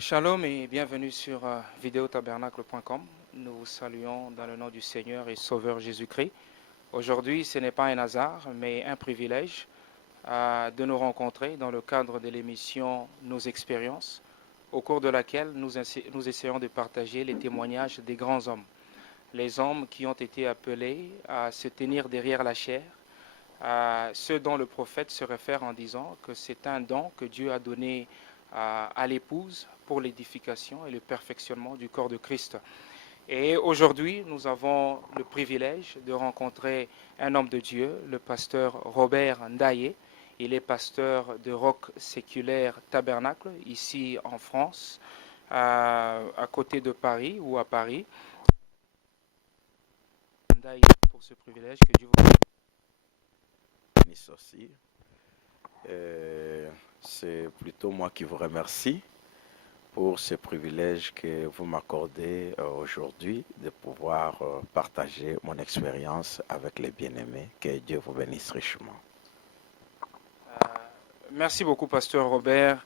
Shalom et bienvenue sur videotabernacle.com. Nous vous saluons dans le nom du Seigneur et Sauveur Jésus-Christ. Aujourd'hui, ce n'est pas un hasard, mais un privilège de nous rencontrer dans le cadre de l'émission Nos expériences, au cours de laquelle nous essayons de partager les témoignages des grands hommes, les hommes qui ont été appelés à se tenir derrière la chair, à ceux dont le prophète se réfère en disant que c'est un don que Dieu a donné à l'épouse pour l'édification et le perfectionnement du corps de Christ. Et aujourd'hui, nous avons le privilège de rencontrer un homme de Dieu, le pasteur Robert Ndaye. Il est pasteur de Roc Séculaire Tabernacle, ici en France, à côté de Paris ou à Paris. Ndaye, pour ce privilège, que Dieu vous bénisse aussi. C'est plutôt moi qui vous remercie pour ce privilège que vous m'accordez aujourd'hui de pouvoir partager mon expérience avec les bien-aimés. Que Dieu vous bénisse richement. Merci beaucoup, pasteur Robert.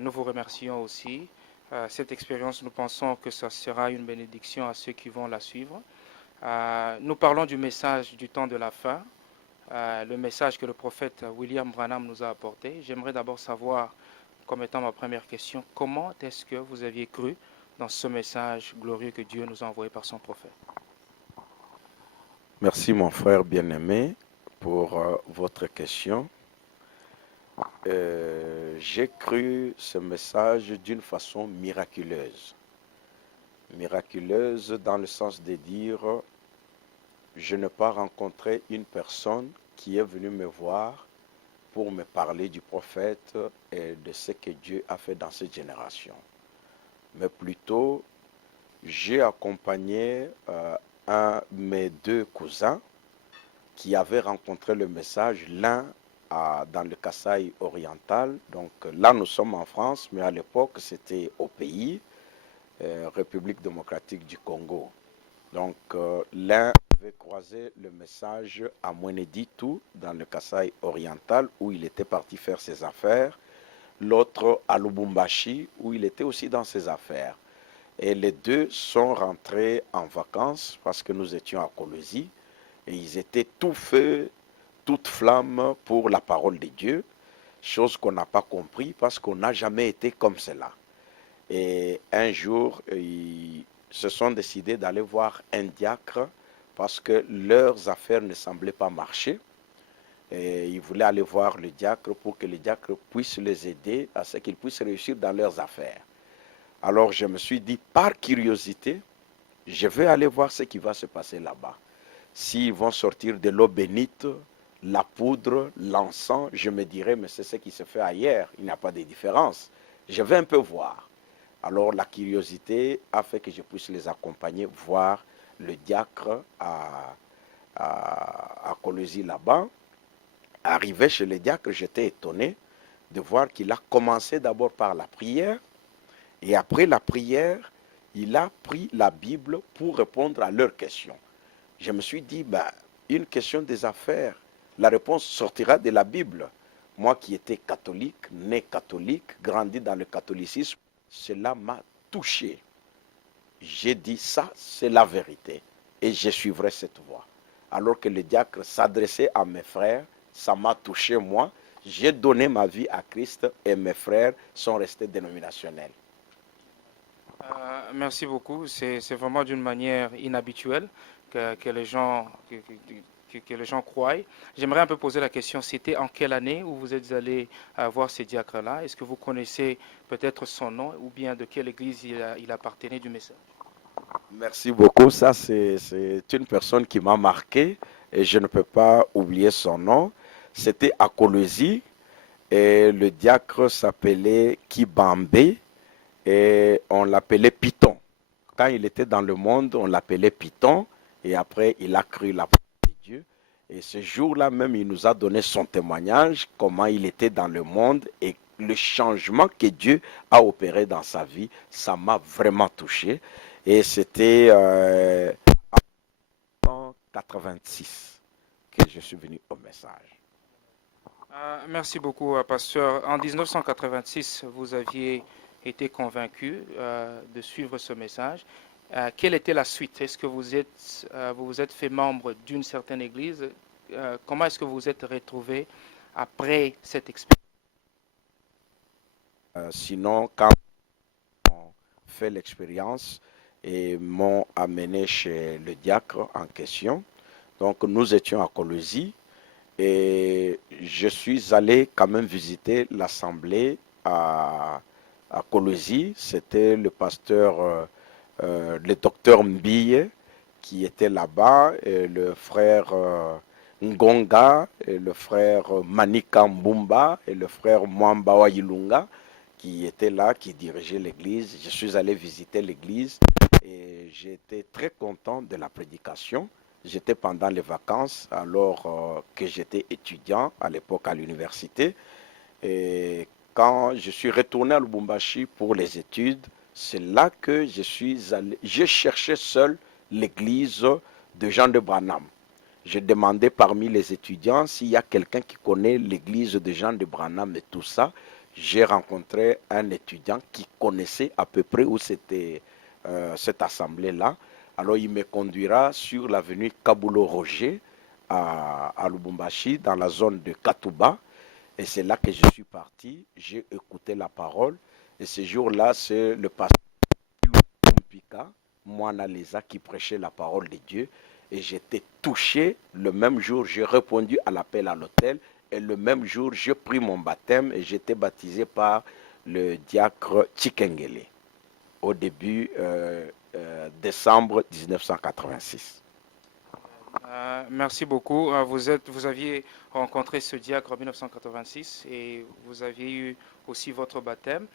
Nous vous remercions aussi. Cette expérience, nous pensons que ça sera une bénédiction à ceux qui vont la suivre. Nous parlons du message du temps de la fin, le message que le prophète William Branham nous a apporté. J'aimerais d'abord savoir, comme étant ma première question, comment est-ce que vous aviez cru dans ce message glorieux que Dieu nous a envoyé par son prophète? Merci mon frère bien-aimé pour votre question. J'ai cru ce message d'une façon miraculeuse. Miraculeuse dans le sens de dire, je n'ai pas rencontré une personne qui est venue me voir pour me parler du prophète et de ce que Dieu a fait dans cette génération. Mais plutôt, j'ai accompagné mes deux cousins qui avaient rencontré le message, l'un dans le Kasaï oriental. Donc là, nous sommes en France, mais à l'époque, c'était au pays, République démocratique du Congo. Donc l'un avait croisé le message à Mweneditu, dans le Kasaï oriental, où il était parti faire ses affaires. L'autre à Lubumbashi, où il était aussi dans ses affaires. Et les deux sont rentrés en vacances parce que nous étions à Colosie. Et ils étaient tout feu, toute flamme pour la parole de Dieu, chose qu'on n'a pas compris parce qu'on n'a jamais été comme cela. Et un jour, ils se sont décidés d'aller voir un diacre parce que leurs affaires ne semblaient pas marcher. Et ils voulaient aller voir le diacre pour que le diacre puisse les aider à ce qu'ils puissent réussir dans leurs affaires. Alors je me suis dit, par curiosité, je vais aller voir ce qui va se passer là-bas. S'ils vont sortir de l'eau bénite, la poudre, l'encens, je me dirais, mais c'est ce qui se fait ailleurs, il n'y a pas de différence. Je vais un peu voir. Alors la curiosité a fait que je puisse les accompagner, voir le diacre à Colosie là-bas. Arrivé chez le diacre, j'étais étonné de voir qu'il a commencé d'abord par la prière, et après la prière, il a pris la Bible pour répondre à leurs questions. Je me suis dit, une question des affaires, la réponse sortira de la Bible. Moi qui étais catholique, né catholique, grandi dans le catholicisme, cela m'a touché. J'ai dit, ça, c'est la vérité. Et je suivrai cette voie. Alors que le diacre s'adressait à mes frères, ça m'a touché moi. J'ai donné ma vie à Christ et mes frères sont restés dénominationnels. Merci beaucoup. C'est vraiment d'une manière inhabituelle que les gens, que les gens croient. J'aimerais un peu poser la question, c'était en quelle année où vous êtes allé voir ces diacres-là? Est-ce que vous connaissez peut-être son nom ou bien de quelle église il appartenait du message? Merci beaucoup. Ça, c'est une personne qui m'a marqué et je ne peux pas oublier son nom. C'était à Colosie et le diacre s'appelait Kibambe et on l'appelait Python. Quand il était dans le monde, on l'appelait Python et après, il a cru la parole de Dieu. Et ce jour-là même, il nous a donné son témoignage, comment il était dans le monde et le changement que Dieu a opéré dans sa vie. Ça m'a vraiment touché. Et c'était en 86 que je suis venu au message. Merci beaucoup, pasteur. En 1986, vous aviez été convaincu de suivre ce message. Quelle était la suite? Est-ce que vous vous êtes fait membre d'une certaine église? Comment est-ce que vous vous êtes retrouvé après cette expérience? Sinon, quand on fait l'expérience et m'ont amené chez le diacre en question, donc nous étions à Colosie et je suis allé quand même visiter l'assemblée à Colosie. C'était le pasteur, le docteur Mbille qui était là-bas, et le frère Ngonga, et le frère Manika Mbumba et le frère Mwamba Ilunga qui étaient là, qui dirigeaient l'église. Je suis allé visiter l'église et j'étais très content de la prédication. J'étais pendant les vacances alors que j'étais étudiant à l'époque à l'université. Et quand je suis retourné à Lubumbashi pour les études, c'est là que je suis allé. Je cherchais seul l'église de Jean de Branham. J'ai demandé parmi les étudiants s'il y a quelqu'un qui connaît l'église de Jean de Branham et tout ça. J'ai rencontré un étudiant qui connaissait à peu près où c'était cette assemblée-là. Alors il me conduira sur l'avenue Kabulo-Roger à Lubumbashi, dans la zone de Katouba. Et c'est là que je suis parti, j'ai écouté la parole. Et ce jour-là, c'est le pasteur Pika, Moana Leza, qui prêchait la parole de Dieu. Et j'étais touché. Le même jour, j'ai répondu à l'appel à l'hôtel. Et le même jour, j'ai pris mon baptême et j'étais baptisé par le diacre Chikengele au début décembre 1986. Merci beaucoup. Vous aviez rencontré ce diacre en 1986 et vous aviez eu aussi votre baptême.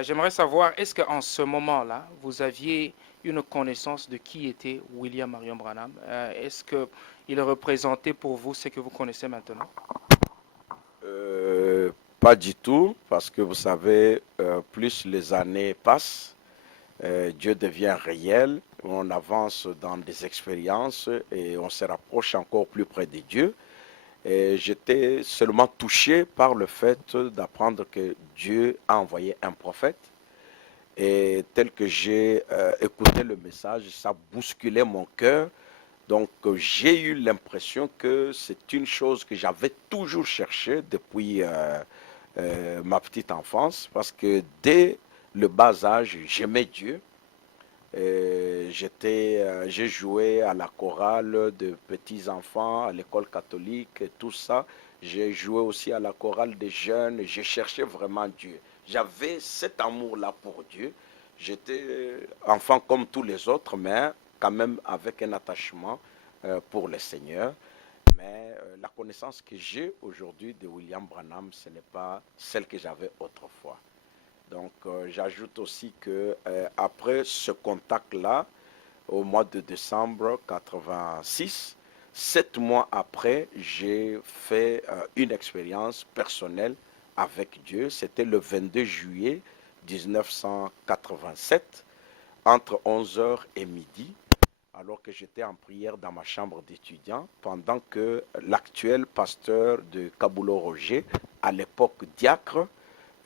J'aimerais savoir, est-ce qu'en ce moment-là, vous aviez une connaissance de qui était William Marion Branham? Est-ce qu'il représentait pour vous ce que vous connaissez maintenant? Pas du tout, parce que vous savez, plus les années passent, Dieu devient réel, on avance dans des expériences et on se rapproche encore plus près de Dieu. Et j'étais seulement touché par le fait d'apprendre que Dieu a envoyé un prophète. Et tel que j'ai écouté le message, ça bousculait mon cœur. Donc j'ai eu l'impression que c'est une chose que j'avais toujours cherché depuis ma petite enfance, parce que dès le bas âge, j'aimais Dieu. J'ai joué à la chorale de petits enfants, à l'école catholique, et tout ça. J'ai joué aussi à la chorale des jeunes. Je cherchais vraiment Dieu. J'avais cet amour-là pour Dieu. J'étais enfant comme tous les autres, mais quand même avec un attachement pour le Seigneur. Mais la connaissance que j'ai aujourd'hui de William Branham, ce n'est pas celle que j'avais autrefois. Donc, j'ajoute aussi que après ce contact-là, au mois de décembre 86, 7 mois après, j'ai fait une expérience personnelle avec Dieu. C'était le 22 juillet 1987, entre 11 heures et midi, alors que j'étais en prière dans ma chambre d'étudiant, pendant que l'actuel pasteur de Kabulo-Roger, à l'époque diacre,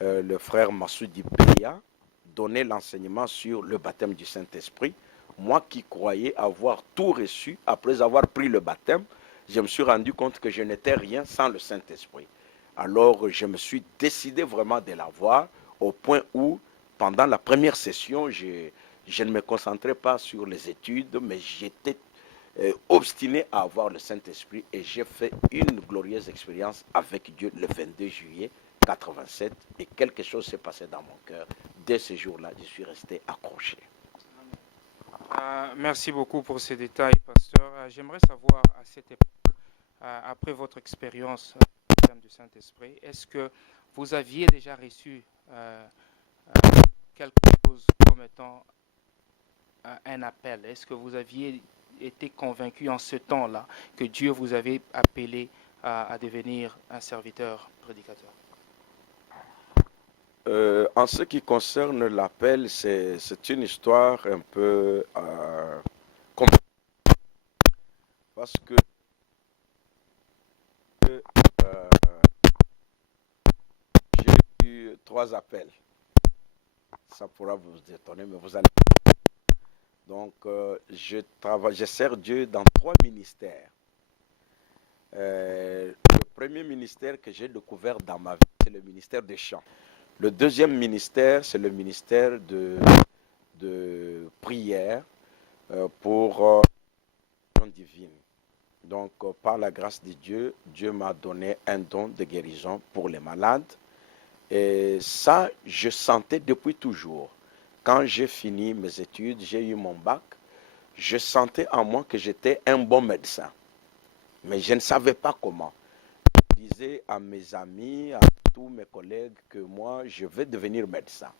le frère Massoudi Beya, donnait l'enseignement sur le baptême du Saint-Esprit. Moi qui croyais avoir tout reçu, après avoir pris le baptême, je me suis rendu compte que je n'étais rien sans le Saint-Esprit. Alors je me suis décidé vraiment de l'avoir, au point où, pendant la première session, je ne me concentrais pas sur les études, mais j'étais obstiné à avoir le Saint-Esprit et j'ai fait une glorieuse expérience avec Dieu le 22 juillet 87 et quelque chose s'est passé dans mon cœur. Dès ce jour-là, je suis resté accroché. Merci beaucoup pour ces détails, pasteur. J'aimerais savoir à cette époque, après votre expérience du Saint-Esprit, est-ce que vous aviez déjà reçu quelque chose comme étant un appel? Est-ce que vous aviez été convaincu en ce temps-là que Dieu vous avait appelé à devenir un serviteur prédicateur? En ce qui concerne l'appel, c'est une histoire un peu compliquée parce que j'ai eu 3 appels. Ça pourra vous étonner, mais vous allez. Donc, je sers Dieu dans 3 ministères. Le premier ministère que j'ai découvert dans ma vie, c'est le ministère des chants. Le deuxième ministère, c'est le ministère de prière pour la divine. Donc, par la grâce de Dieu, Dieu m'a donné un don de guérison pour les malades. Et ça, je sentais depuis toujours. Quand j'ai fini mes études, j'ai eu mon bac, je sentais en moi que j'étais un bon médecin. Mais je ne savais pas comment. Je disais à mes amis, à tous mes collègues que moi, je vais devenir médecin.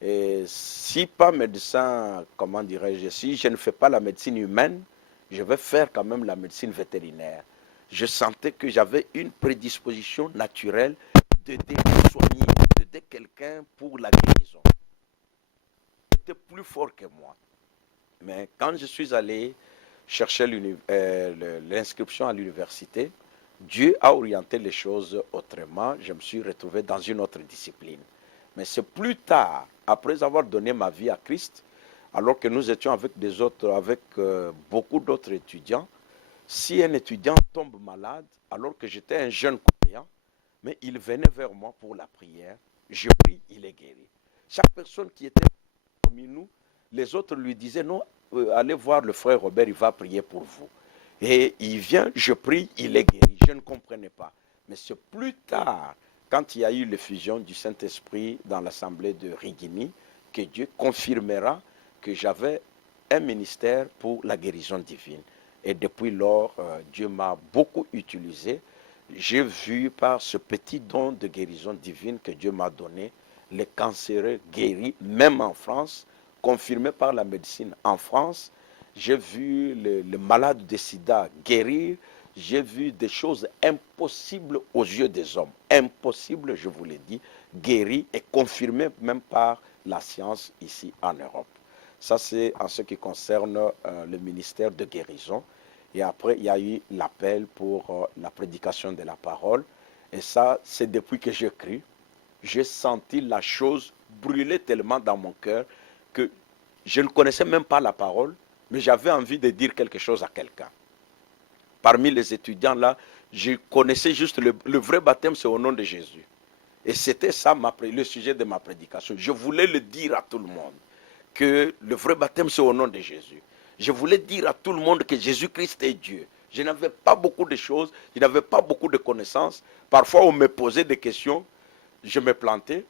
Et si pas médecin, comment dirais-je, si je ne fais pas la médecine humaine, je vais faire quand même la médecine vétérinaire. Je sentais que j'avais une prédisposition naturelle d'aider, de soigner, d'aider quelqu'un pour la guérison. C'était plus fort que moi. Mais quand je suis allé chercher l'inscription à l'université, Dieu a orienté les choses autrement. Je me suis retrouvé dans une autre discipline. Mais c'est plus tard, après avoir donné ma vie à Christ, alors que nous étions avec beaucoup d'autres étudiants, si un étudiant tombe malade, alors que j'étais un jeune croyant, mais il venait vers moi pour la prière, je prie, il est guéri. Chaque personne qui était parmi nous, les autres lui disaient, non, allez voir le frère Robert, il va prier pour vous. Et il vient, je prie, il est guéri. Je ne comprenais pas. Mais c'est plus tard, quand il y a eu l'effusion du Saint-Esprit dans l'assemblée de Rigini, que Dieu confirmera que j'avais un ministère pour la guérison divine. Et depuis lors, Dieu m'a beaucoup utilisé. J'ai vu par ce petit don de guérison divine que Dieu m'a donné, les cancéreux guéris, même en France, confirmé par la médecine en France. J'ai vu le malade de sida guérir. J'ai vu des choses impossibles aux yeux des hommes. Impossibles, je vous l'ai dit, guéries et confirmées même par la science ici en Europe. Ça, c'est en ce qui concerne le ministère de guérison. Et après, il y a eu l'appel pour la prédication de la parole. Et ça, c'est depuis que j'écris. J'ai senti la chose brûler tellement dans mon cœur que je ne connaissais même pas la parole, mais j'avais envie de dire quelque chose à quelqu'un. Parmi les étudiants là, je connaissais juste le vrai baptême, c'est au nom de Jésus. Et c'était ça le sujet de ma prédication. Je voulais le dire à tout le monde, que le vrai baptême, c'est au nom de Jésus. Je voulais dire à tout le monde que Jésus-Christ est Dieu. Je n'avais pas beaucoup de choses, je n'avais pas beaucoup de connaissances. Parfois, on me posait des questions, je me plantais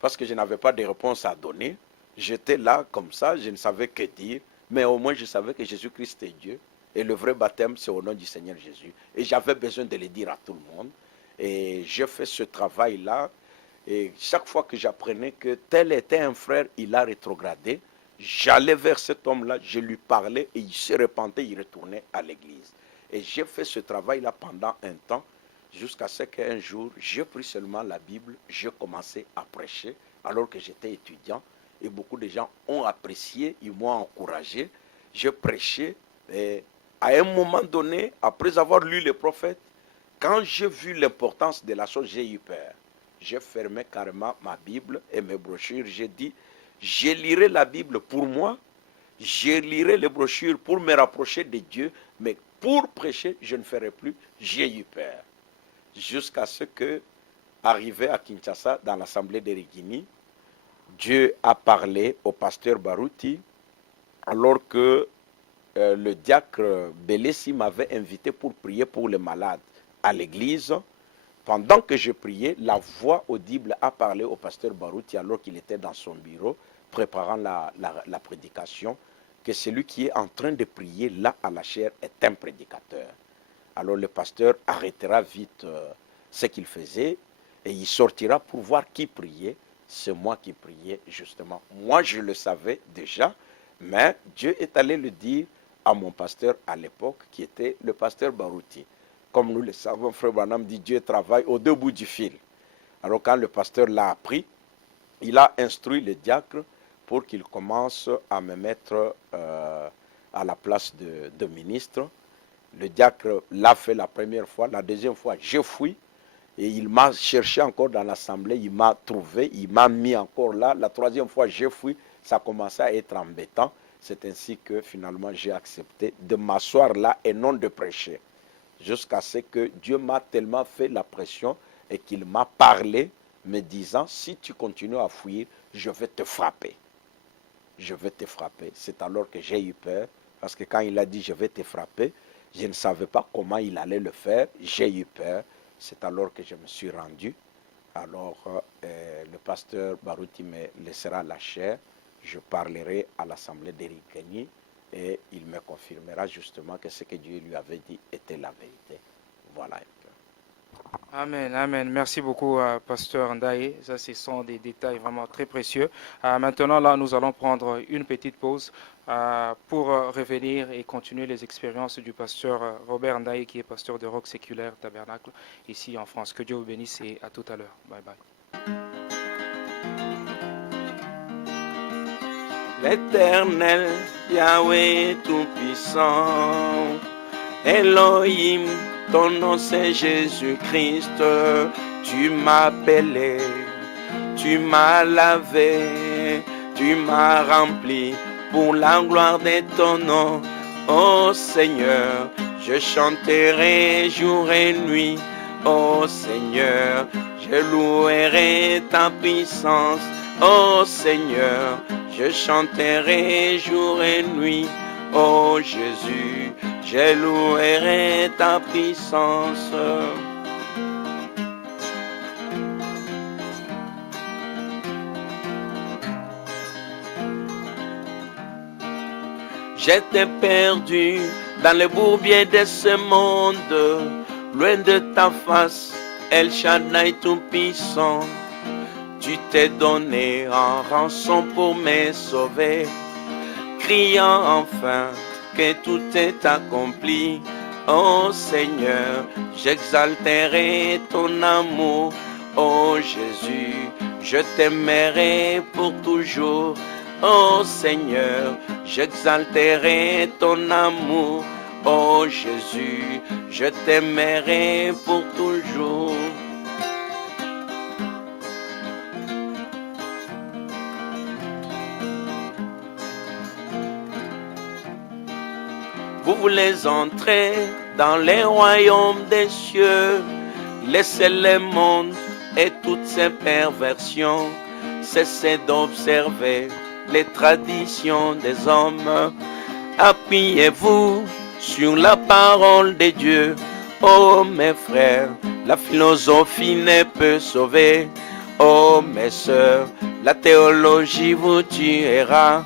parce que je n'avais pas de réponse à donner. J'étais là comme ça, je ne savais que dire, mais au moins je savais que Jésus-Christ est Dieu. Et le vrai baptême, c'est au nom du Seigneur Jésus. Et j'avais besoin de le dire à tout le monde. Et j'ai fait ce travail-là. Et chaque fois que j'apprenais que tel était un frère, il a rétrogradé, j'allais vers cet homme-là, je lui parlais et il se repentait, il retournait à l'église. Et j'ai fait ce travail-là pendant un temps, jusqu'à ce qu'un jour, j'ai pris seulement la Bible, j'ai commencé à prêcher alors que j'étais étudiant. Et beaucoup de gens ont apprécié, ils m'ont encouragé. J'ai prêché et à un moment donné, après avoir lu les prophètes, quand j'ai vu l'importance de la chose, j'ai eu peur. J'ai fermé carrément ma Bible et mes brochures. J'ai dit, je lirai la Bible pour moi, je lirai les brochures pour me rapprocher de Dieu, mais pour prêcher, je ne ferai plus. J'ai eu peur. Jusqu'à ce que, arrivé à Kinshasa, dans l'assemblée de Rigini, Dieu a parlé au pasteur Baruti, alors que le diacre Belessi m'avait invité pour prier pour les malades à l'église. Pendant que je priais, la voix audible a parlé au pasteur Baruti alors qu'il était dans son bureau, préparant la prédication, que celui qui est en train de prier là à la chaire est un prédicateur. Alors le pasteur arrêtera vite ce qu'il faisait et il sortira pour voir qui priait. C'est moi qui priais justement. Moi je le savais déjà, mais Dieu est allé le dire à mon pasteur à l'époque qui était le pasteur Baruti. Comme nous le savons, frère Branham dit Dieu travaille aux deux bouts du fil. Alors quand le pasteur l'a appris, il a instruit le diacre pour qu'il commence à me mettre à la place de ministre. Le diacre l'a fait la première fois, la deuxième fois, je fuis. Et il m'a cherché encore dans l'assemblée, il m'a trouvé, il m'a mis encore là. La troisième fois, j'ai fui, ça commençait à être embêtant. C'est ainsi que finalement j'ai accepté de m'asseoir là et non de prêcher. Jusqu'à ce que Dieu m'a tellement fait la pression et qu'il m'a parlé, me disant, si tu continues à fuir, je vais te frapper. Je vais te frapper. C'est alors que j'ai eu peur, parce que quand il a dit, je vais te frapper, je ne savais pas comment il allait le faire. J'ai eu peur. C'est alors que je me suis rendu. Alors, le pasteur Barouti me laissera la chair. Je parlerai à l'assemblée d'Éric Gagny et il me confirmera justement que ce que Dieu lui avait dit était la vérité. Voilà un peu. Amen, amen. Merci beaucoup, pasteur Ndaye. Ça, ce sont des détails vraiment très précieux. Maintenant, là, nous allons prendre une petite pause pour revenir et continuer les expériences du pasteur Robert Ndaye, qui est pasteur de Rock Séculaire Tabernacle ici en France. Que Dieu vous bénisse et à tout à l'heure. Bye bye. L'Éternel, Yahweh Tout-Puissant, Elohim, ton nom c'est Jésus-Christ. Tu m'as appelé, tu m'as lavé, tu m'as rempli pour la gloire de ton nom. Ô Seigneur, je chanterai jour et nuit. Ô Seigneur, je louerai ta puissance. Ô Seigneur, je chanterai jour et nuit. Ô Jésus, je louerai ta puissance. J'étais perdu dans les bourbiers de ce monde, loin de ta face, El Shaddai Tout-Puissant. Tu t'es donné en rançon pour me sauver, criant enfin que tout est accompli. Ô Seigneur, j'exalterai ton amour. Ô Jésus, je t'aimerai pour toujours. Ô Seigneur, j'exalterai ton amour. Ô Jésus, je t'aimerai pour toujours. Vous voulez entrer dans les royaumes des cieux, laissez le monde et toutes ses perversions, cessez d'observer les traditions des hommes, appuyez-vous sur la parole de Dieu. Oh mes frères, la philosophie ne peut sauver. Oh mes sœurs, la théologie vous tuera.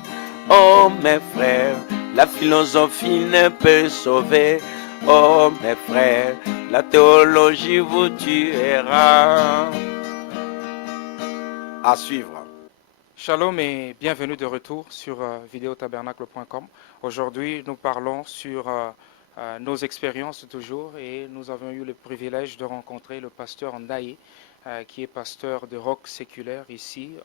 Oh mes frères, la philosophie ne peut sauver. Oh mes frères, la théologie vous tuera. À suivre. Shalom et bienvenue de retour sur videotabernacle.com. Aujourd'hui, nous parlons sur nos expériences toujours et nous avons eu le privilège de rencontrer le pasteur Ndaye, qui est pasteur de Rock Séculaire ici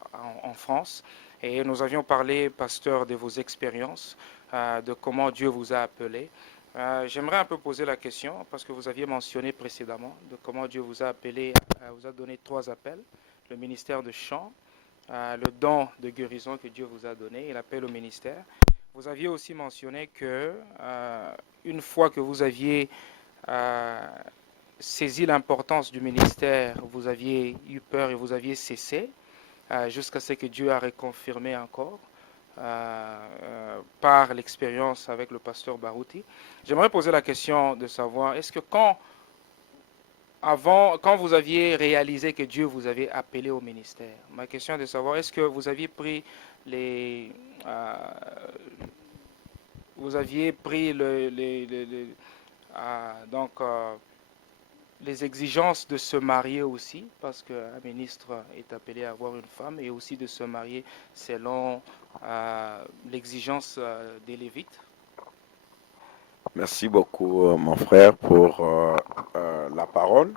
en France. Et nous avions parlé, pasteur, de vos expériences, de comment Dieu vous a appelé. J'aimerais un peu poser la question, parce que vous aviez mentionné précédemment, de comment Dieu vous a appelé, vous a donné 3 appels, le ministère de chant, le don de guérison que Dieu vous a donné et l'appel au ministère. Vous aviez aussi mentionné que une fois que vous aviez saisi l'importance du ministère, vous aviez eu peur et vous aviez cessé, jusqu'à ce que Dieu a reconfirmé encore par l'expérience avec le pasteur Barouti. J'aimerais poser la question de savoir, est-ce que quand vous aviez réalisé que Dieu vous avait appelé au ministère, ma question est de savoir, est-ce que vous aviez pris les exigences de se marier aussi, parce qu'un ministre est appelé à avoir une femme, et aussi de se marier selon l'exigence des Lévites? Merci beaucoup, mon frère, pour la parole.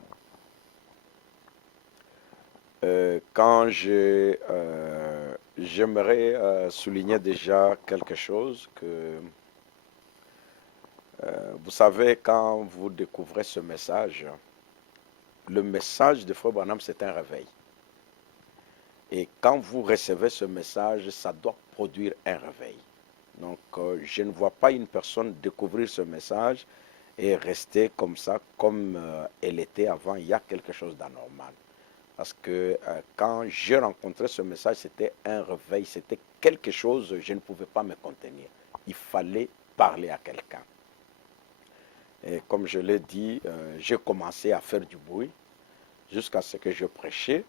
J'aimerais souligner déjà quelque chose que vous savez, quand vous découvrez ce message, le message de Frère Branham, c'est un réveil. Et quand vous recevez ce message, ça doit produire un réveil. Donc, je ne vois pas une personne découvrir ce message et rester comme ça, comme elle était avant. Il y a quelque chose d'anormal. Parce que quand j'ai rencontré ce message, c'était un réveil, c'était quelque chose, je ne pouvais pas me contenir. Il fallait parler à quelqu'un. Et comme je l'ai dit, j'ai commencé à faire du bruit jusqu'à ce que je prêchais.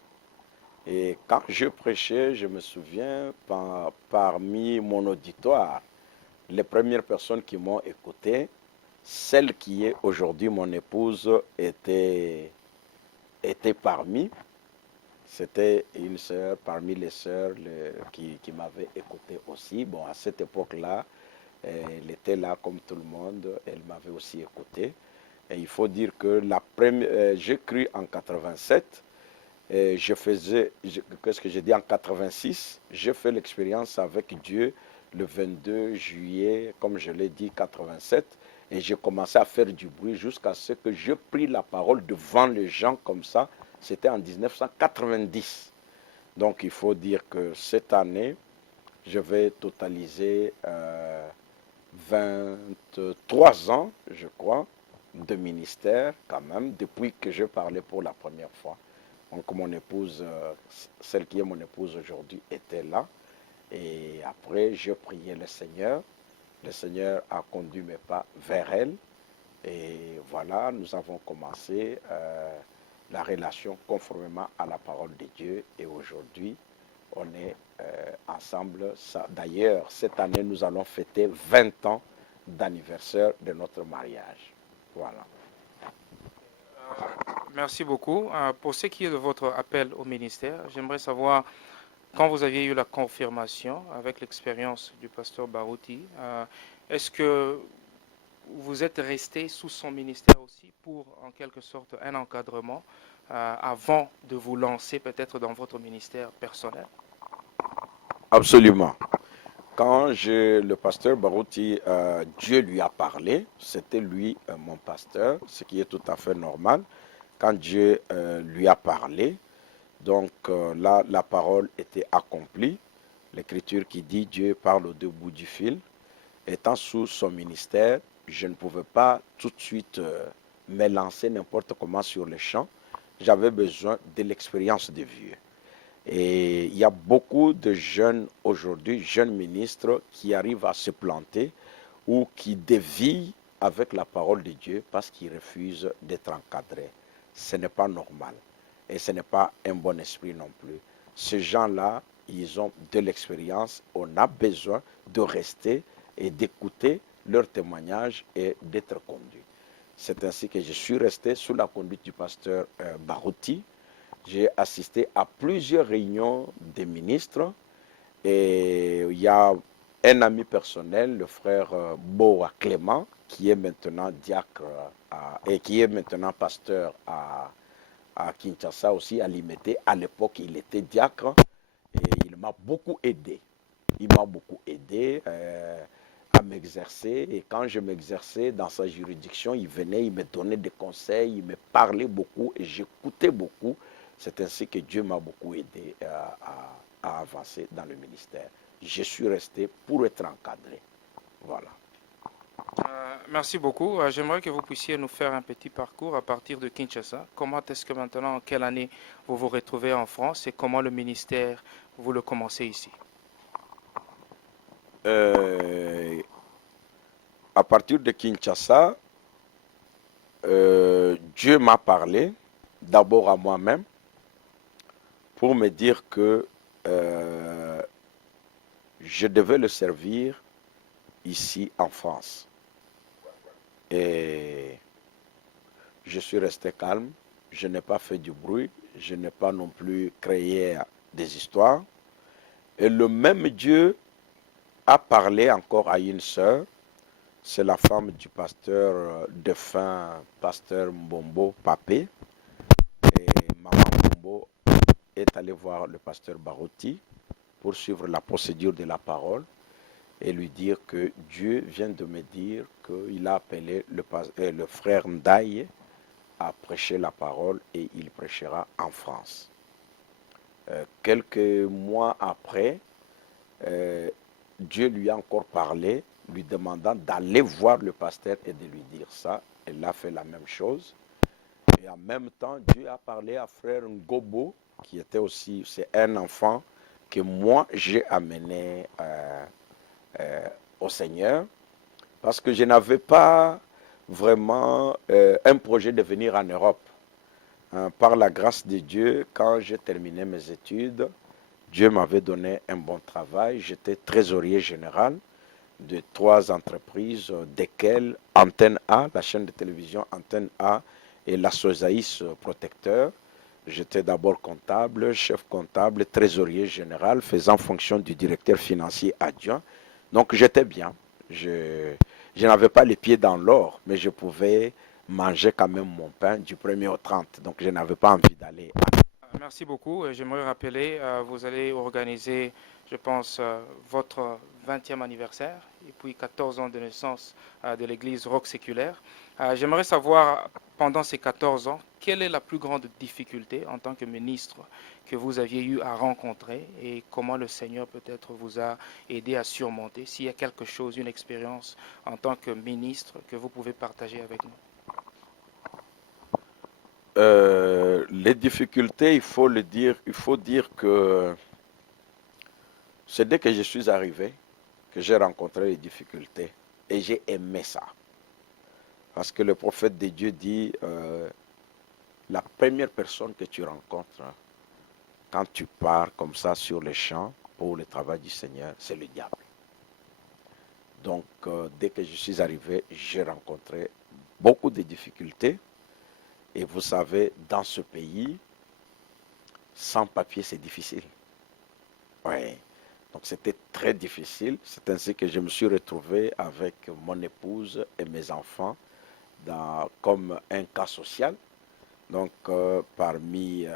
Et quand je prêchais, je me souviens, parmi mon auditoire, les premières personnes qui m'ont écouté, celle qui est aujourd'hui mon épouse était parmi. C'était une sœur parmi les sœurs qui m'avait écouté aussi. Bon, à cette époque-là, elle était là comme tout le monde. Elle m'avait aussi écouté. Et il faut dire que j'ai cru en 87. Et qu'est-ce que j'ai dit en 86, j'ai fait l'expérience avec Dieu le 22 juillet, comme je l'ai dit, 87. Et j'ai commencé à faire du bruit jusqu'à ce que je pris la parole devant les gens comme ça. C'était en 1990. Donc il faut dire que cette année, je vais totaliser 23 ans, je crois, de ministère quand même, depuis que je parlais pour la première fois. Donc mon épouse, celle qui est mon épouse aujourd'hui, était là. Et après, je priais le Seigneur. Le Seigneur a conduit mes pas vers elle. Et voilà, nous avons commencé la relation conformément à la parole de Dieu. Et aujourd'hui, on est ensemble. D'ailleurs, cette année, nous allons fêter 20 ans d'anniversaire de notre mariage. Voilà. Merci beaucoup. Pour ce qui est de votre appel au ministère, j'aimerais savoir, quand vous aviez eu la confirmation avec l'expérience du pasteur Barouti, est-ce que vous êtes resté sous son ministère aussi pour, en quelque sorte, un encadrement avant de vous lancer peut-être dans votre ministère personnel? Absolument. Quand le pasteur Barouti, Dieu lui a parlé, c'était lui mon pasteur, ce qui est tout à fait normal. Quand Dieu lui a parlé, donc là, la parole était accomplie. L'écriture qui dit Dieu parle aux deux bouts du fil. Étant sous son ministère, je ne pouvais pas tout de suite me lancer n'importe comment sur le champ. J'avais besoin de l'expérience de vieux. Et il y a beaucoup de jeunes aujourd'hui, jeunes ministres, qui arrivent à se planter ou qui dévient avec la parole de Dieu parce qu'ils refusent d'être encadrés. Ce n'est pas normal et ce n'est pas un bon esprit non plus. Ces gens-là, ils ont de l'expérience. On a besoin de rester et d'écouter leurs témoignages et d'être conduit. C'est ainsi que je suis resté sous la conduite du pasteur Barouti. J'ai assisté à plusieurs réunions des ministres et il y a un ami personnel, le frère Boa Clément, qui est maintenant diacre et qui est maintenant pasteur à Kinshasa aussi, à Limete. À l'époque, il était diacre et il m'a beaucoup aidé. Il m'a beaucoup aidé à m'exercer et quand je m'exerçais dans sa juridiction, il venait, il me donnait des conseils, il me parlait beaucoup et j'écoutais beaucoup. C'est ainsi que Dieu m'a beaucoup aidé à avancer dans le ministère. Je suis resté pour être encadré. Voilà. Merci beaucoup. J'aimerais que vous puissiez nous faire un petit parcours à partir de Kinshasa. Comment est-ce que maintenant, en quelle année vous vous retrouvez en France et comment le ministère, vous le commencez ici? À partir de Kinshasa, Dieu m'a parlé, d'abord à moi-même, pour me dire que je devais le servir ici en France. Et je suis resté calme, je n'ai pas fait du bruit, je n'ai pas non plus créé des histoires. Et le même Dieu a parlé encore à une sœur, c'est la femme du pasteur défunt, pasteur Mbombo Papé. Et maman Mbombo est allée voir le pasteur Barouti pour suivre la procédure de la parole et lui dire que Dieu vient de me dire qu'il a appelé le frère Ndaye à prêcher la parole et il prêchera en France. Quelques mois après, Dieu lui a encore parlé, lui demandant d'aller voir le pasteur et de lui dire ça. Elle a fait la même chose. Et en même temps, Dieu a parlé à frère Ngobo, qui était aussi, c'est un enfant que moi j'ai amené au Seigneur, parce que je n'avais pas vraiment un projet de venir en Europe. Par la grâce de Dieu, quand j'ai terminé mes études, Dieu m'avait donné un bon travail. J'étais trésorier général de 3 entreprises, desquelles Antenne A, la chaîne de télévision Antenne A, et la Sosaïs Protecteur. J'étais d'abord comptable, chef comptable, trésorier général, faisant fonction du directeur financier adjoint. Donc j'étais bien. Je n'avais pas les pieds dans l'or, mais je pouvais manger quand même mon pain du 1er au 30. Donc je n'avais pas envie d'aller. Merci beaucoup. J'aimerais rappeler, vous allez organiser, je pense, votre 20e anniversaire et puis 14 ans de naissance de l'église Rock Séculaire. J'aimerais savoir, pendant ces 14 ans, quelle est la plus grande difficulté en tant que ministre que vous aviez eu à rencontrer et comment le Seigneur peut-être vous a aidé à surmonter, s'il y a quelque chose, une expérience en tant que ministre que vous pouvez partager avec nous. Les difficultés, il faut dire que c'est dès que je suis arrivé que j'ai rencontré les difficultés et j'ai aimé ça. Parce que le prophète de Dieu dit, la première personne que tu rencontres quand tu pars comme ça sur les champs pour le travail du Seigneur, c'est le diable. Donc, dès que je suis arrivé, j'ai rencontré beaucoup de difficultés. Et vous savez, dans ce pays, sans papier, c'est difficile. Oui. Donc c'était très difficile. C'est ainsi que je me suis retrouvé avec mon épouse et mes enfants comme un cas social. Donc parmi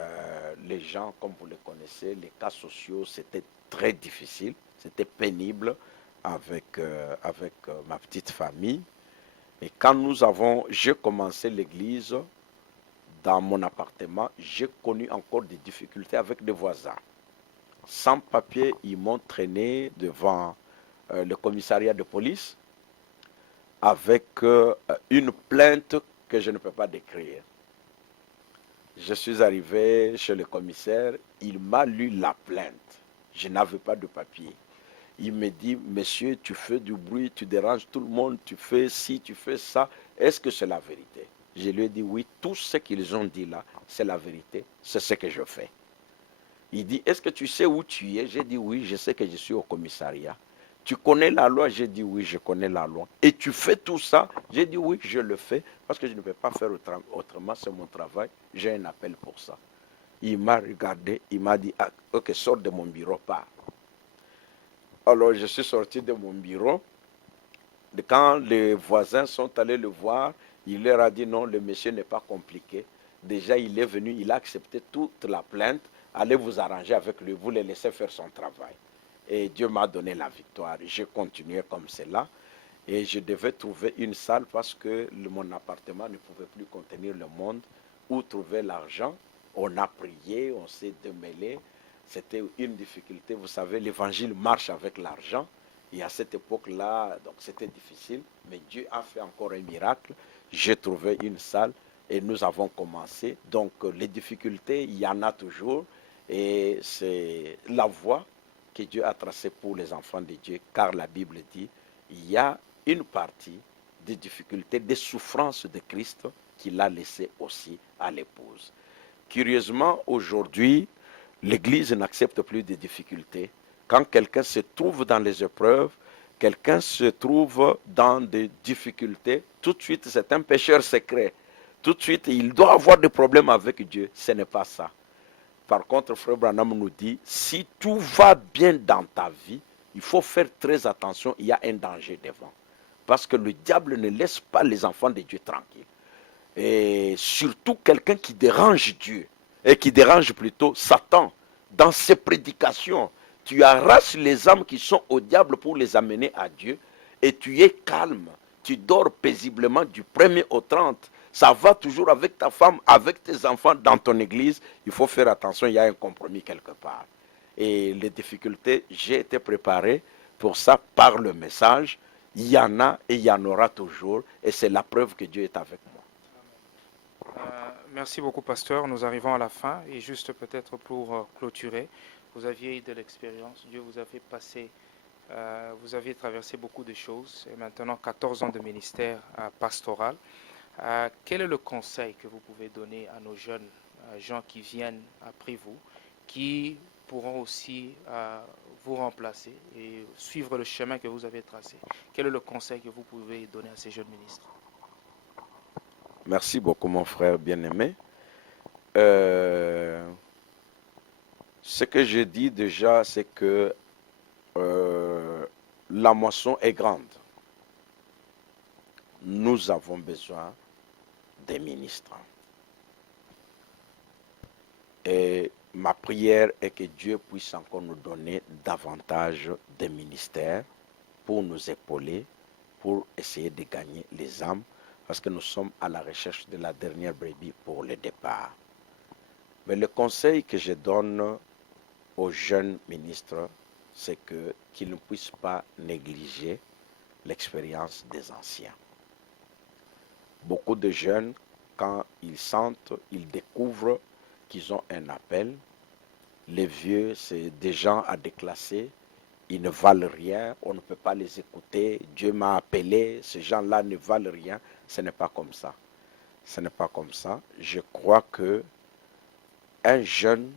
les gens, comme vous le connaissez, les cas sociaux, c'était très difficile. C'était pénible avec ma petite famille. Et quand j'ai commencé l'église, dans mon appartement, j'ai connu encore des difficultés avec des voisins. Sans papier, ils m'ont traîné devant le commissariat de police avec une plainte que je ne peux pas décrire. Je suis arrivé chez le commissaire, il m'a lu la plainte. Je n'avais pas de papier. Il me dit, monsieur, tu fais du bruit, tu déranges tout le monde, tu fais ci, tu fais ça. Est-ce que c'est la vérité? Je lui ai dit, oui, tout ce qu'ils ont dit là, c'est la vérité, c'est ce que je fais. Il dit, est-ce que tu sais où tu es? J'ai dit, oui, je sais que je suis au commissariat. Tu connais la loi? J'ai dit, oui, je connais la loi. Et tu fais tout ça? J'ai dit, oui, je le fais, parce que je ne peux pas faire autrement, c'est mon travail, j'ai un appel pour ça. Il m'a regardé, il m'a dit, ah, ok, sors de mon bureau, pars. Alors, je suis sorti de mon bureau. Quand les voisins sont allés le voir, il leur a dit non, le monsieur n'est pas compliqué. Déjà, il est venu, il a accepté toute la plainte. Allez vous arranger avec lui, vous le laissez faire son travail. Et Dieu m'a donné la victoire. J'ai continué comme cela. Et je devais trouver une salle parce que mon appartement ne pouvait plus contenir le monde. Où trouver l'argent? On a prié, on s'est démêlé. C'était une difficulté. Vous savez, l'évangile marche avec l'argent. Et à cette époque-là, donc c'était difficile, mais Dieu a fait encore un miracle. J'ai trouvé une salle et nous avons commencé. Donc les difficultés, il y en a toujours. Et c'est la voie que Dieu a tracée pour les enfants de Dieu, car la Bible dit, il y a une partie des difficultés, des souffrances de Christ qu'il a laissé aussi à l'épouse. Curieusement, aujourd'hui, l'Église n'accepte plus de difficultés. Quand quelqu'un se trouve dans les épreuves, quelqu'un se trouve dans des difficultés, tout de suite c'est un pécheur secret. Tout de suite il doit avoir des problèmes avec Dieu. Ce n'est pas ça. Par contre, Frère Branham nous dit, si tout va bien dans ta vie, il faut faire très attention, il y a un danger devant. Parce que le diable ne laisse pas les enfants de Dieu tranquilles. Et surtout quelqu'un qui dérange Dieu, et qui dérange plutôt Satan dans ses prédications. Tu arraches les âmes qui sont au diable pour les amener à Dieu et tu es calme. Tu dors paisiblement du 1er au 30. Ça va toujours avec ta femme, avec tes enfants, dans ton église. Il faut faire attention, il y a un compromis quelque part. Et les difficultés, j'ai été préparé pour ça par le message. Il y en a et il y en aura toujours. Et c'est la preuve que Dieu est avec moi. Merci beaucoup, pasteur. Nous arrivons à la fin. Et juste peut-être pour clôturer, vous aviez de l'expérience. Dieu vous a fait passer, vous aviez traversé beaucoup de choses. Et maintenant, 14 ans de ministère pastoral. Quel est le conseil que vous pouvez donner à nos jeunes gens qui viennent après vous, qui pourront aussi vous remplacer et suivre le chemin que vous avez tracé? Quel est le conseil que vous pouvez donner à ces jeunes ministres? Merci beaucoup, mon frère bien-aimé. Ce que je dis déjà, c'est que la moisson est grande. Nous avons besoin des ministres. Et ma prière est que Dieu puisse encore nous donner davantage de ministères pour nous épauler, pour essayer de gagner les âmes, parce que nous sommes à la recherche de la dernière brebis pour le départ. Mais le conseil que je donne aux jeunes ministres, c'est qu'ils ne puissent pas négliger l'expérience des anciens. Beaucoup de jeunes, quand ils sentent, ils découvrent qu'ils ont un appel. Les vieux, c'est des gens à déclasser. Ils ne valent rien, on ne peut pas les écouter. Dieu m'a appelé, ces gens-là ne valent rien. Ce n'est pas comme ça. Ce n'est pas comme ça. Je crois que un jeune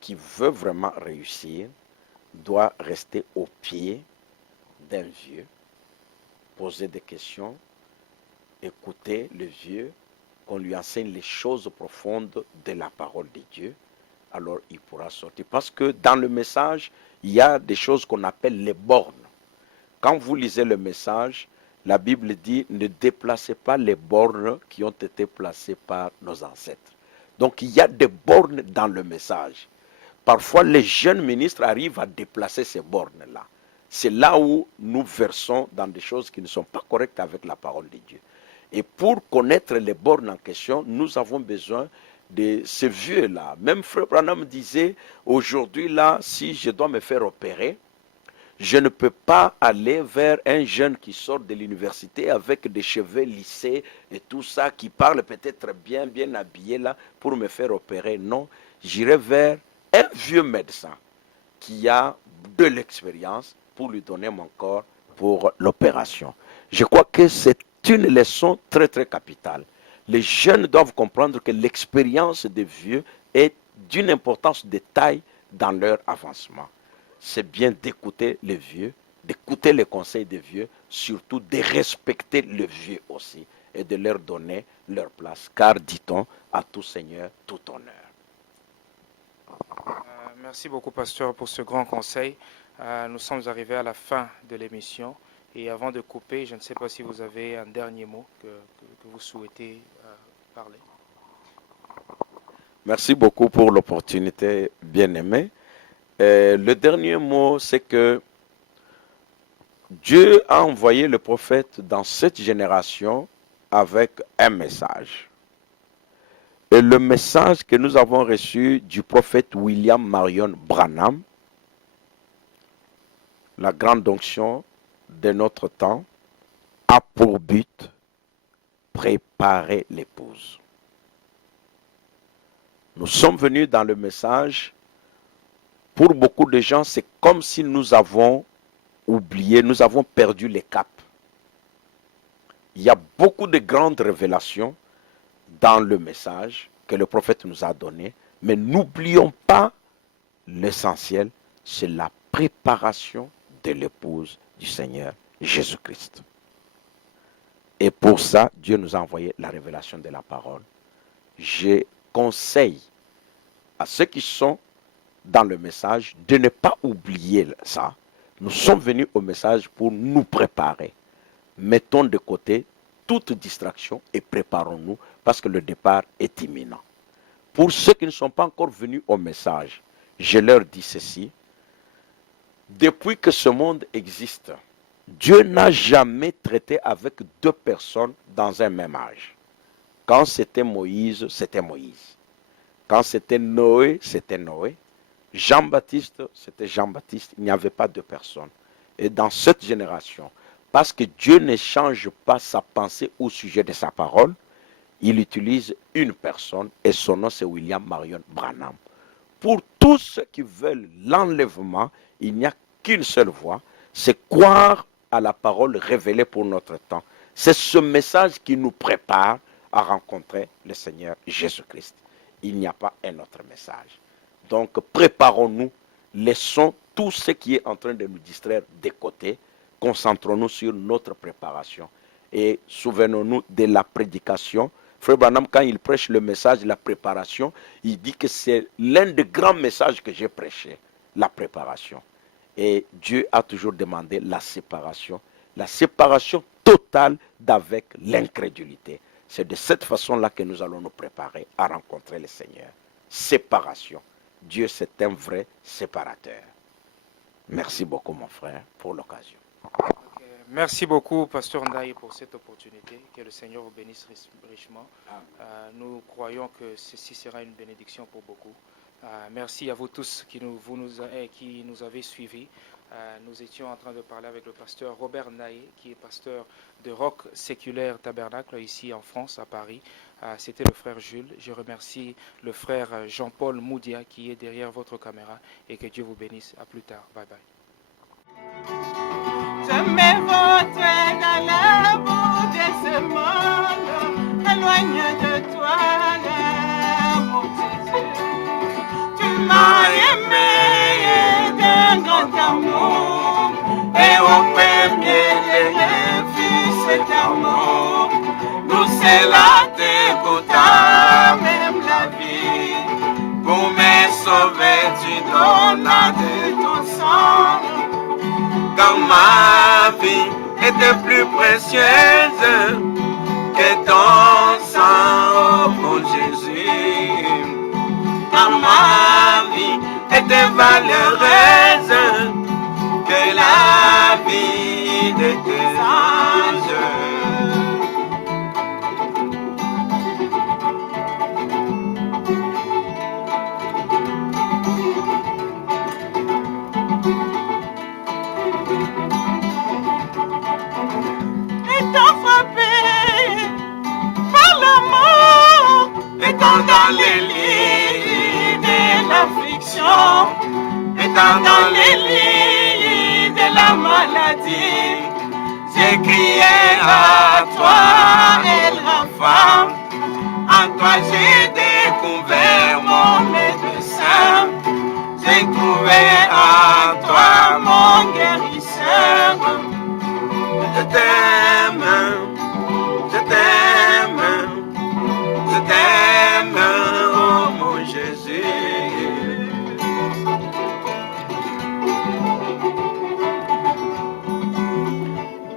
qui veut vraiment réussir doit rester au pied d'un vieux, poser des questions, écouter le vieux, qu'on lui enseigne les choses profondes de la parole de Dieu, alors il pourra sortir. Parce que dans le message, il y a des choses qu'on appelle les bornes. Quand vous lisez le message, la Bible dit « Ne déplacez pas les bornes qui ont été placées par nos ancêtres ». Donc il y a des bornes dans le message. Parfois, les jeunes ministres arrivent à déplacer ces bornes-là. C'est là où nous versons dans des choses qui ne sont pas correctes avec la parole de Dieu. Et pour connaître les bornes en question, nous avons besoin de ces vieux-là. Même Frère Branham disait, aujourd'hui là, si je dois me faire opérer, je ne peux pas aller vers un jeune qui sort de l'université avec des cheveux lissés et tout ça, qui parle peut-être bien habillé là, pour me faire opérer. Non, j'irai vers un vieux médecin qui a de l'expérience pour lui donner mon corps pour l'opération. Je crois que c'est une leçon très capitale. Les jeunes doivent comprendre que l'expérience des vieux est d'une importance de taille dans leur avancement. C'est bien d'écouter les vieux, d'écouter les conseils des vieux, surtout de respecter les vieux aussi et de leur donner leur place. Car, dit-on, à tout seigneur, tout honneur. Merci beaucoup, pasteur, pour ce grand conseil. Nous sommes arrivés à la fin de l'émission. Et avant de couper, je ne sais pas si vous avez un dernier mot que vous souhaitez parler. Merci beaucoup pour l'opportunité, bien-aimé. Le dernier mot, c'est que Dieu a envoyé le prophète dans cette génération avec un message. Et le message que nous avons reçu du prophète William Marion Branham, la grande onction de notre temps, a pour but préparer l'épouse. Nous sommes venus dans le message. Pour beaucoup de gens, c'est comme si nous avons oublié, nous avons perdu les caps. Il y a beaucoup de grandes révélations dans le message que le prophète nous a donné, mais n'oublions pas l'essentiel, c'est la préparation de l'épouse du Seigneur Jésus-Christ. Et pour ça, Dieu nous a envoyé la révélation de la parole. Je conseille à ceux qui sont dans le message de ne pas oublier ça. Nous sommes venus au message pour nous préparer. Mettons de côté toute distraction et préparons-nous parce que le départ est imminent. Pour ceux qui ne sont pas encore venus au message, je leur dis ceci. Depuis que ce monde existe, Dieu n'a jamais traité avec deux personnes dans un même âge. Quand c'était Moïse, c'était Moïse. Quand c'était Noé, c'était Noé. Jean-Baptiste, c'était Jean-Baptiste. Il n'y avait pas de personne. Et dans cette génération, parce que Dieu ne change pas sa pensée au sujet de sa parole, il utilise une personne et son nom c'est William Marion Branham. Pour tous ceux qui veulent l'enlèvement, il n'y a qu'une seule voie, c'est croire à la parole révélée pour notre temps. C'est ce message qui nous prépare à rencontrer le Seigneur Jésus-Christ. Il n'y a pas un autre message. Donc préparons-nous, laissons tout ce qui est en train de nous distraire de côté, concentrons-nous sur notre préparation. Et souvenons-nous de la prédication. Frère Branham, quand il prêche le message de la préparation, il dit que c'est l'un des grands messages que j'ai prêché, la préparation. Et Dieu a toujours demandé la séparation totale d'avec l'incrédulité. C'est de cette façon-là que nous allons nous préparer à rencontrer le Seigneur. Séparation. Dieu, c'est un vrai séparateur. Merci beaucoup, mon frère, pour l'occasion. Merci beaucoup, Pasteur Ndaye, pour cette opportunité. Que le Seigneur vous bénisse richement. Nous croyons que ceci sera une bénédiction pour beaucoup. Merci à vous tous qui nous avez suivis. Nous étions en train de parler avec le pasteur Robert Ndaye, qui est pasteur de Rock Séculaire Tabernacle ici en France, à Paris. C'était le frère Jules. Je remercie le frère Jean-Paul Moudia qui est derrière votre caméra et que Dieu vous bénisse. À plus tard. Bye bye. Je m'évoquerai dans la boue de ce monde, éloigne de toi, mon Jésus. Tu m'as aimé d'un grand amour, et au premier lieu, fils d'amour, nous c'est la dégoûta, même la vie. Pour me sauver, tu donnes de ton sang. Quand ma vie était plus précieuse que ton sang, oh mon Jésus. Quand ma vie était valeureuse que la vie de tes anges. Dans les lits de l'affliction, étant dans les lits de la maladie, j'ai crié à toi, El Rapha. En toi j'ai découvert mon médecin. J'ai trouvé en toi mon guérisseur. Je t'aime, je t'aime, je t'aime, oh mon Jésus.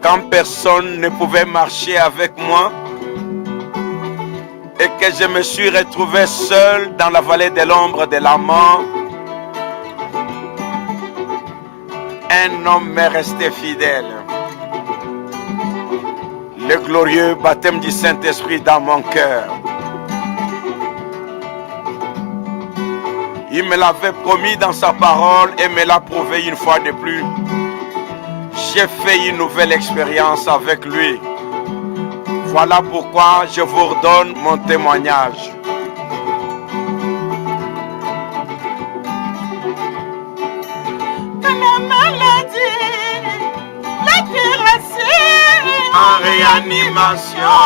Quand personne ne pouvait marcher avec moi et que je me suis retrouvé seul dans la vallée de l'ombre de la mort, un homme m'est resté fidèle. Le glorieux baptême du Saint-Esprit dans mon cœur. Il me l'avait promis dans sa parole et me l'a prouvé une fois de plus. J'ai fait une nouvelle expérience avec lui. Voilà pourquoi je vous redonne mon témoignage. Dans la maladie, la terrasse, en réanimation,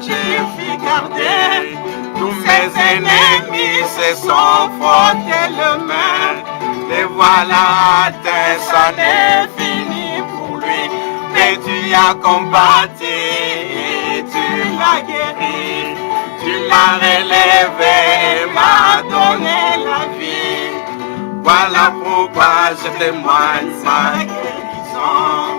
j'ai fait garder. Tous mes ennemis se sont frottés les mains. Et voilà, ça n'est fini pour lui. Mais tu as combattu, tu l'as guéri, tu l'as relevé, m'as donné la vie. Voilà pourquoi je témoigne sa guérison.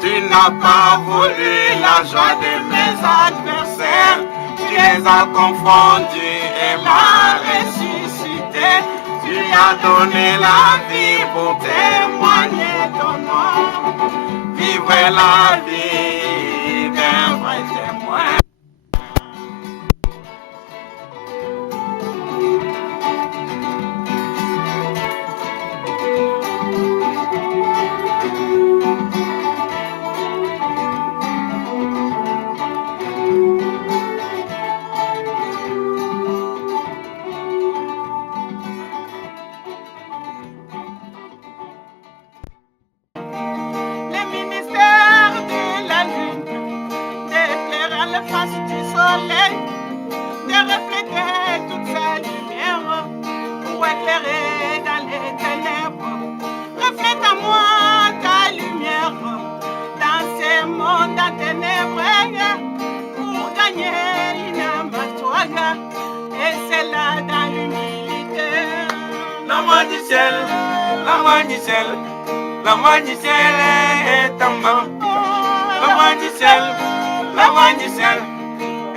Tu n'as pas voulu la joie de mes adversaires. Tu les as confondus et m'as ressuscité. Tu as donné la vie pour témoigner ton nom. Vivre la vie d'un vrai témoin. Face du soleil, de refléter toute sa lumière pour éclairer dans les ténèbres. Reflète à moi ta lumière dans ce monde en ténèbres pour gagner une âme à toi et c'est là dans l'humilité. La main du ciel, la main du ciel, la main du ciel est en bas. La main du ciel, la main du ciel,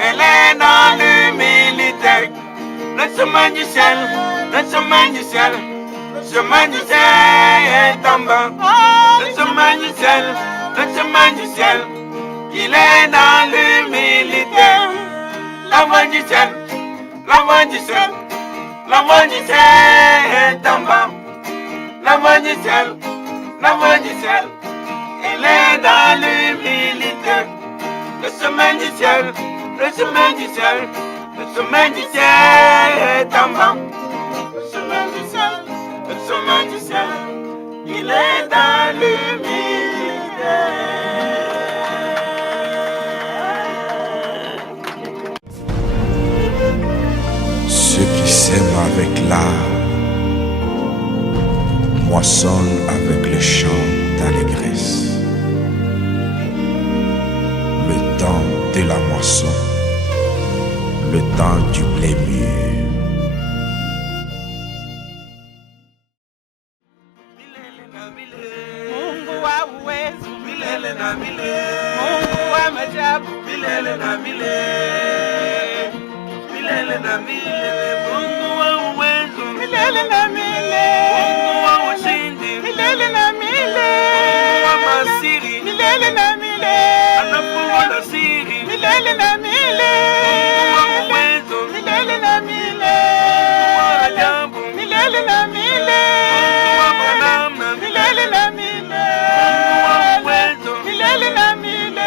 elle est dans l'humilité. Le chemin du ciel, le chemin du ciel, le chemin du ciel est en bas. Le chemin du ciel, le chemin du ciel, il est dans l'humilité. La main du ciel, la main du ciel, la main du ciel est en bas. La main du ciel, la main du ciel, il est dans l'humilité. Le chemin du ciel, le chemin du ciel, le chemin du ciel est en bas. Le chemin du ciel, le chemin du ciel, il est dans l'humilité. Ceux qui sèment avec l'art moissonnent avec le chant d'allégresse. Le temps de la moisson, le temps du blé mûr. Mungu wa uwezo, Milele na milele, Mungu wa maajabu, milele na milele, milele na milele, Mungu wa uwezo, milele na milele, Mungu wa ushindi, milele na milele, Mungu wa masiri, milele na milele, anapoona siri, milele na milele, Mungu wa uwezo, milele na milele, Mungu wa ajabu, milele na milele, Mungu wa mwanamna, milele na milele, Mungu wa uwezo, milele na milele.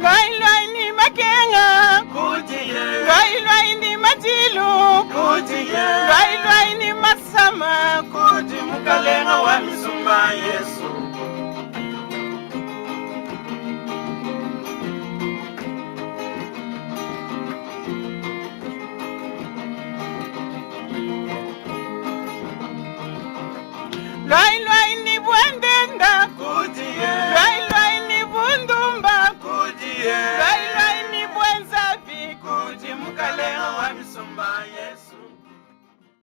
Lwai lwai ni makenga, kujiye, lwai ni majilu, kujiye, lwai ni masama, kuji mukalenga wa misumba Yesu.